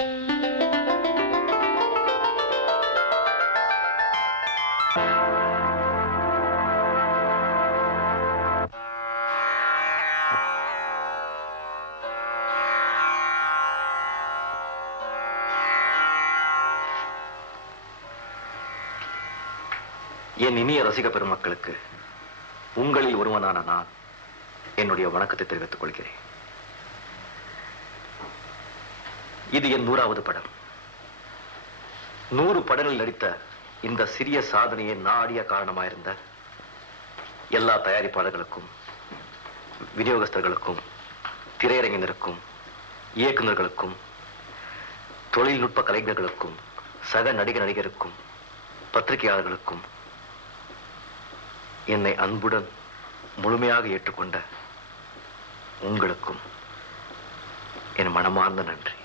என் இனிய ரசிக பெருமக்களுக்கு உங்களில் ஒருவனான நான் என்னுடைய வணக்கத்தை தெரிவித்துக் கொள்கிறேன். இது என் 100வது படம். 100 படங்களில் நடித்த இந்த சிறிய சாதனையை நாடிய காரணமாயிருந்த எல்லா தயாரிப்பாளர்களுக்கும், விநியோகஸ்தர்களுக்கும், திரையரங்கினருக்கும், இயக்குநர்களுக்கும், தொழில்நுட்ப கலைஞர்களுக்கும், சக நடிகருக்கும், பத்திரிகையாளர்களுக்கும், என்னை அன்புடன் முழுமையாக ஏற்றுக்கொண்ட உங்களுக்கும் என் மனமார்ந்த நன்றி.